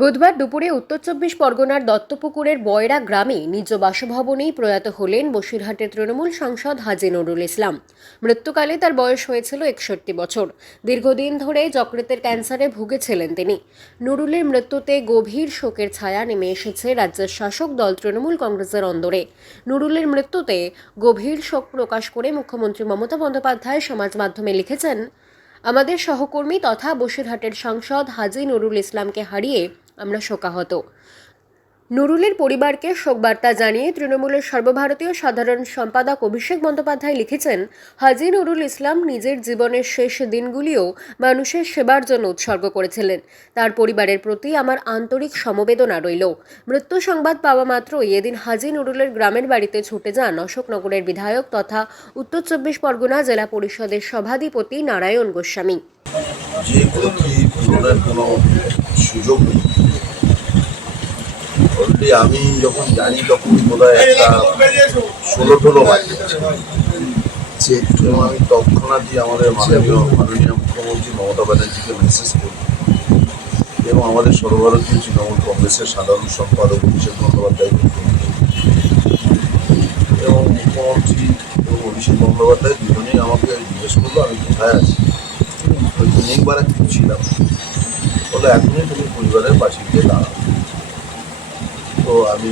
বুধবার দুপুরে উত্তর চব্বিশ পরগনার দত্তপুকুরের বয়রা গ্রামে নিজ বাসভবনেই প্রয়াত হলেন বসিরহাটের তৃণমূল সাংসদ হাজী নুরুল ইসলাম। মৃত্যুকালে তার বয়স হয়েছিল 61 বছর। দীর্ঘদিন ধরে যকৃতের ক্যান্সারে ভুগেছিলেন তিনি। নুরুলের মৃত্যুতে গভীর শোকের ছায়া নেমে এসেছে রাজ্যের শাসক দল তৃণমূল কংগ্রেসের অন্দরে। নুরুলের মৃত্যুতে গভীর শোক প্রকাশ করে মুখ্যমন্ত্রী মমতা বন্দ্যোপাধ্যায় সমাজ মাধ্যমে লিখেছেন, আমাদের সহকর্মী তথা বসিরহাটের সাংসদ হাজী নুরুল ইসলামকে হারিয়ে আমরা শোকাহত। নুরুলের পরিবারকে শোকবার্তা জানিয়ে তৃণমূলের সর্বভারতীয় সাধারণ সম্পাদক অভিষেক বন্দ্যোপাধ্যায় লিখেছেন, হাজী নুরুল ইসলাম নিজের জীবনের শেষ দিনগুলিও মানুষের সেবার জন্য উৎসর্গ করেছিলেন। তার পরিবারের প্রতি আমার আন্তরিক সমবেদনা রইল। মৃত্যু সংবাদ পাওয়া মাত্রই এদিন হাজী নুরুলের গ্রামের বাড়িতে ছুটে যান অশোকনগরের বিধায়ক তথা উত্তর চব্বিশ পরগনা জেলা পরিষদের সভাধিপতি নারায়ণ গোস্বামী। যে প্রতি পূরণের কোনো সুযোগ নেই। অলরেডি আমি যখন জানি তখন বোধহয় একটা 16-16 বাজে এবং আমি তৎক্ষণাৎই আমাদের মাননীয় মুখ্যমন্ত্রী মমতা ব্যানার্জিকে মেসেজ করি এবং আমাদের সর্বভারতীয় তৃণমূল কংগ্রেসের সাধারণ সম্পাদক অভিষেক বন্দ্যোপাধ্যায়কে এবং মুখ্যমন্ত্রী এবং অভিষেক বন্দ্যোপাধ্যায় দুজনেই আমাকে জিজ্ঞেস করলো আমি কোথায় আছি। ওই অনেকবার একটু ছিলাম, বলে এখনই তুমি পরিবারের পাশে গিয়ে দাঁড়াও। তো আমি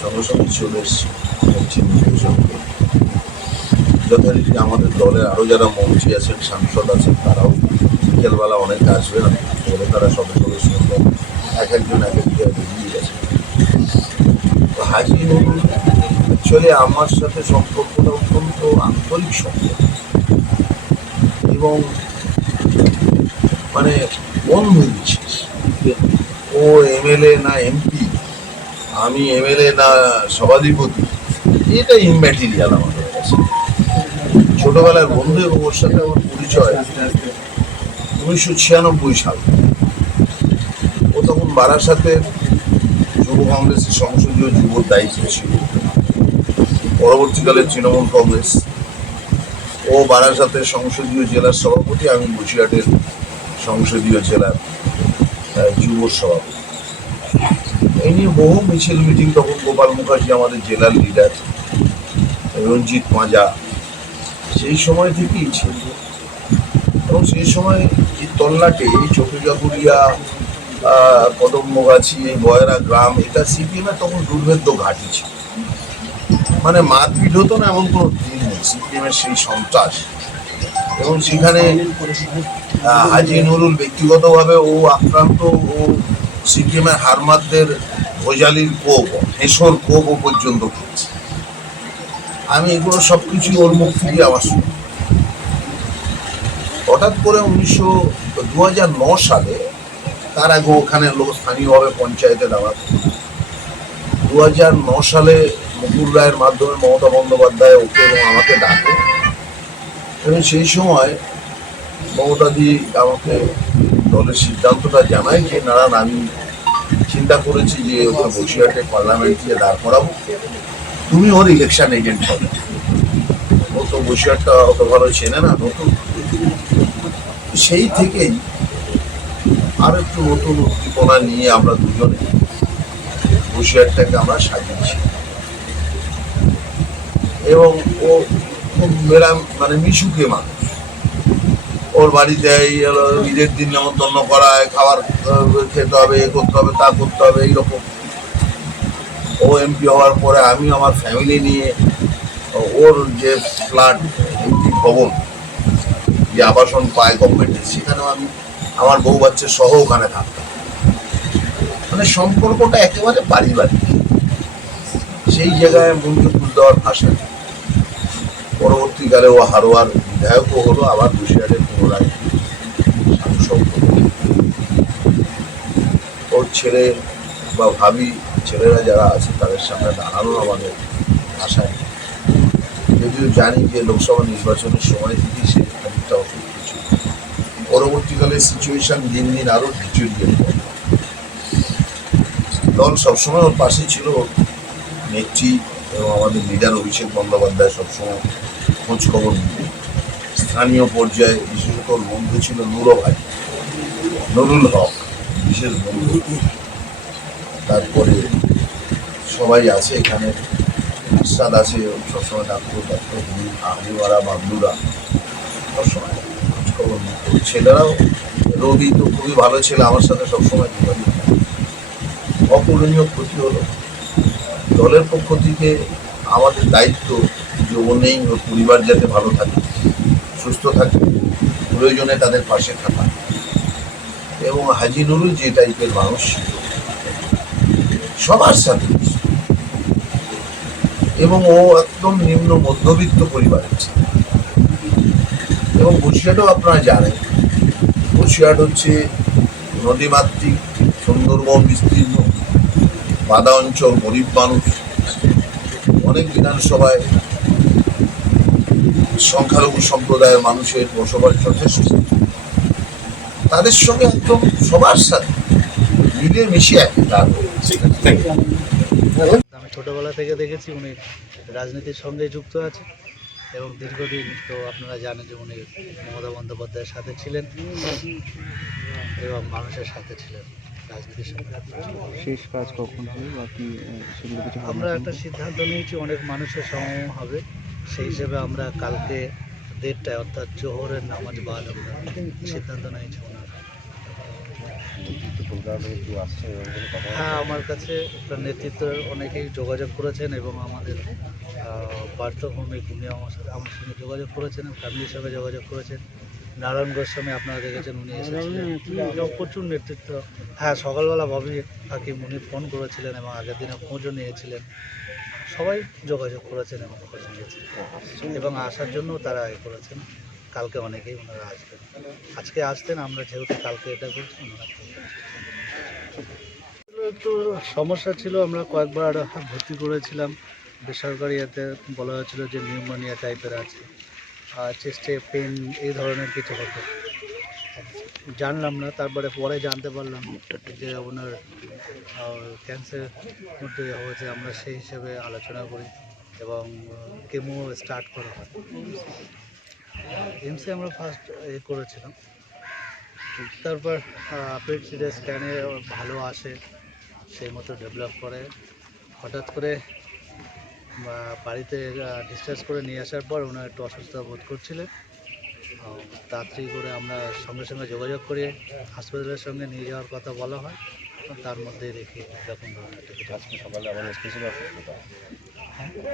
সঙ্গে সঙ্গে চলে এসেছি সঙ্গে। যথারীতি আমাদের দলের আরও যারা মন্ত্রী আছেন, সাংসদ আছেন, তারাও বিকেলবেলা অনেকে আসবেন বলে তারা সবে সবে শুনবেন, এক একজন এক এক জায়গায় বেরিয়ে গেছে। তো হাজী নুরুল অ্যাকচুয়ালি আমার সাথে সম্পর্কটা অত্যন্ত আন্তরিক সম্পর্ক এবং মানে বন্ধু বিশেষ। ও এমএলএ না এমপি, আমি এমএলএ না সভাধিপতি, এটা ইম্যাটেরিয়াল আমাদের কাছে। ছোটবেলার বন্ধু এবং ওর সাথে আমার পরিচয় 1996 সাল। ও তখন বারাসাতের যুব কংগ্রেসের সংসদীয় যুবর দায়িত্ব ছিল, পরবর্তীকালে তৃণমূল কংগ্রেস। ও বারাসাতের সংসদীয় জেলার সভাপতি, আমি বসিরহাটের সংসদীয় জেলার যুব সভাপতি। এই নিয়ে বহু মিছিল মিটিং, তখন গোপাল মুখার্জি আমাদের জেলার লিডার, রঞ্জিত মাজা, সেই সময় থেকেই ছিল। এবং সেই সময় এই তল্লাটে এই চটুজাগুড়িয়া, কদম্বগাছি, এই বয়রা গ্রাম, এটা সিপিএমের তখন দুর্ভেদ্য ঘাঁটি ছিল। মানে মারপিট হতো না এমন কোনো দিন নেই, সিপিএমের সেই সন্ত্রাস। এবং সেখানে হাজী নুরুল ব্যক্তিগতভাবে ও আক্রান্ত, ও সিপিএমের হারমাদদের ভোজালির কোপ, হেসর কোপ ও পর্যন্ত করেছে। আমি এগুলো সব কিছুই ওর মুখ থেকে আমার শুনি। হঠাৎ করে 2009 সালে, তার আগে ওখানে লোক স্থানীয়ভাবে পঞ্চায়েতে দেওয়া, 2009 সালে মুকুল রায়ের মাধ্যমে মমতা বন্দ্যোপাধ্যায় ওকে এবং আমাকে ডাকে এবং সেই সময় মমতাদি আমাকে দলের সিদ্ধান্তটা জানায় যে নারায়ণ, আমি চিন্তা করেছি যে ওকে বসিরহাটে পার্লামেন্ট দিয়ে দাঁড় করাবো, তুমি ওর ইলেকশন এজেন্ট হবে। ও তো বসিরহাটটা অত ভালো চেনে না, নতুন। সেই থেকেই আর একটু নতুন উদ্দীপনা নিয়ে আমরা দুজনে বসিরহাটটাকে আমরা সাজিয়েছি। এবং ও খুব মেরাম মানে মিশুকে মানুষ। ওর বাড়িতে ঈদের দিন নেমন্তন্ন করায়, খাবার খেতে হবে, এ করতে হবে, তা করতে হবে, এইরকম। ও এমপি হওয়ার পরে আমি আমার ফ্যামিলি নিয়ে ওর যে ফ্ল্যাট, এমপি ভবন, যে আবাসন পায় গভর্নমেন্টের, সেখানেও আমি আমার বউ বাচ্চা সহ ওখানে থাকতাম। মানে সম্পর্কটা একেবারে পারিবারিক। সেই জায়গায় মনকে ফুল দেওয়ার ভাষা। পরবর্তীকালে ও হারোয়ার বিধায়কও হলো, আবার বসিরহাটের পুনরায় সাংসদ। ওর ছেলে বা ভাবি, ছেলেরা যারা আছে তাদের সামনে দাঁড়ানো আমাদের আশায়। যদিও জানি যে লোকসভা নির্বাচনের সময় থেকে সে খানিকটা অসুস্থ ছিল। পরবর্তীকালে সিচুয়েশন দিন দিন আরও ডিটেরিয়েট করে। দল সবসময় ওর পাশে ছিল, নেত্রী এবং আমাদের লিডার অভিষেক বন্দ্যোপাধ্যায় সবসময় খোঁজ খবর নিত। স্থানীয় পর্যায়ে বিশেষত ওর বন্ধু ছিল নুরুল হক, বিশেষ বন্ধু। তারপরে সবাই আছে এখানে, আশাদ আছে সবসময়, ডাক্তার হানিওয়ারা বাবলুরা সবসময় খবর নিত। ছেলেরাও, রবি তো খুবই ভালো ছেলে, আমার সাথে সবসময় যোগাযোগ করে। অপূরণীয় ক্ষতি হলো। দলের পক্ষ থেকে আমাদের দায়িত্ব যে ও নেই, ওর পরিবার যাতে ভালো থাকে, সুস্থ থাকে, প্রয়োজনে তাদের পাশে থাকা। এবং হাজি নুরুল যে টাইপের মানুষ ছিল, সবার সাথে মিশত। এবং ও একদম নিম্ন মধ্যবিত্ত পরিবারের ছিল। এবং বসিরহাটও আপনারা জানেন, বসিরহাট হচ্ছে নদীমাতৃক, সুন্দরবন বিস্তীর্ণ, বাদা অঞ্চল, গরিব মানুষ, অনেক বিধানসভায় সংখ্যালঘু সম্প্রদায়ের মানুষের বসবাস যথেষ্ট। তাদের সঙ্গে একদম সবার সাথে মিলে মিশে আমি ছোটোবেলা থেকে দেখেছি উনি রাজনীতির সঙ্গে যুক্ত আছে এবং দীর্ঘদিন তো আপনারা জানেন যে উনি মমতা বন্দ্যোপাধ্যায়ের সাথে ছিলেন এবং মানুষের সাথে ছিলেন রাজনীতির সঙ্গে। শেষ কাজ কখন হবে বা কি সেগুলো কিছু আমরা একটা সিদ্ধান্ত নিয়েছি, অনেক মানুষের সমাগম হবে, সেই হিসেবে আমরা কালকে 1:30টায় অর্থাৎ জোহরের নামাজ বাদ আমরা সিদ্ধান্ত নিয়েছি ওনার। হ্যাঁ, আমার কাছে একটা নেতৃত্বের অনেকেই যোগাযোগ করেছেন এবং আমাদের বার্তাভূমিক উনি আমার সঙ্গে যোগাযোগ করেছেন, ফ্যামিলির সঙ্গে যোগাযোগ করেছেন। নারায়ণ গোস্বামী আপনারা দেখেছেন, উনি এসেছিলেন এবং প্রচুর নেতৃত্ব। হ্যাঁ, সকালবেলা ববি হাকিম উনি ফোন করেছিলেন এবং আগের দিনে খোঁজও নিয়েছিলেন। সবাই যোগাযোগ করেছেন এবং খোঁজ নিয়েছেন এবং আসার জন্য তারা করেছেন। কালকে অনেকেই ওনারা আসবেন, আজকে আসতেন, আমরা যেহেতু কালকে এটা করছি ওনারা একটু সমস্যা ছিল। আমরা কয়েকবার ভর্তি করেছিলাম বেসরকারি, এতে বলা হয়েছিল যে নিউমোনিয়া টাইপের আছে, চেস্টে পেন এই ধরনের কিছু হতো, জানলাম না। তারপরে পরে জানতে পারলাম যে ওনার ক্যান্সার মধ্যে হয়েছে। আমরা সেই হিসেবে আলোচনা করি এবং কেমো স্টার্ট করা হয়। এমসে আমরা ফার্স্ট করেছিলাম, তারপর পেট সিটি স্ক্যানে ভালো আসে, সেই মতো ডেভেলপ করে। হঠাৎ করে বাড়িতে ডিসচার্জ করে নিয়ে আসার পর ওনার একটু অসুস্থতা বোধ করছিলেন। তাড়াতাড়ি করে আমরা সঙ্গে সঙ্গে যোগাযোগ করে হাসপাতালের সঙ্গে নিয়ে যাওয়ার কথা বলা হয়, তার মধ্যেই দেখি এরকম ধরনের একটা কিছু। আজকে সকালে আবার স্পেশাল অসুস্থতা,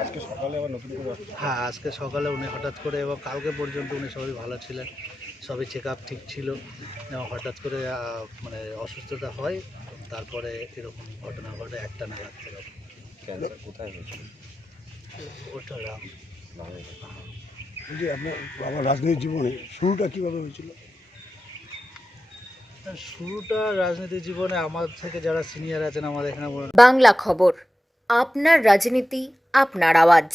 আজকে সকালে আবার নতুন করে হ্যাঁ, আজকে সকালে উনি হঠাৎ করে, এবং কালকে পর্যন্ত উনি সবই ভালো ছিলেন, সবই চেক আপ ঠিক ছিল, এবং হঠাৎ করে মানে অসুস্থতা হয়, তারপরে এরকম ঘটনা ঘটে 1টা নাগাদ থেকে। ক্যান্সার কোথায় হয়েছিল? ওটা রাম। যে আপনার আমার রাজনৈতিক জীবনে শুরুটা কীভাবে হয়েছিল? শুরুটা রাজনীতি জীবনে আমার থেকে যারা সিনিয়র আছেন আমাদের এখানে বাংলা খবর, আপনার রাজনীতি, আপনার আওয়াজ।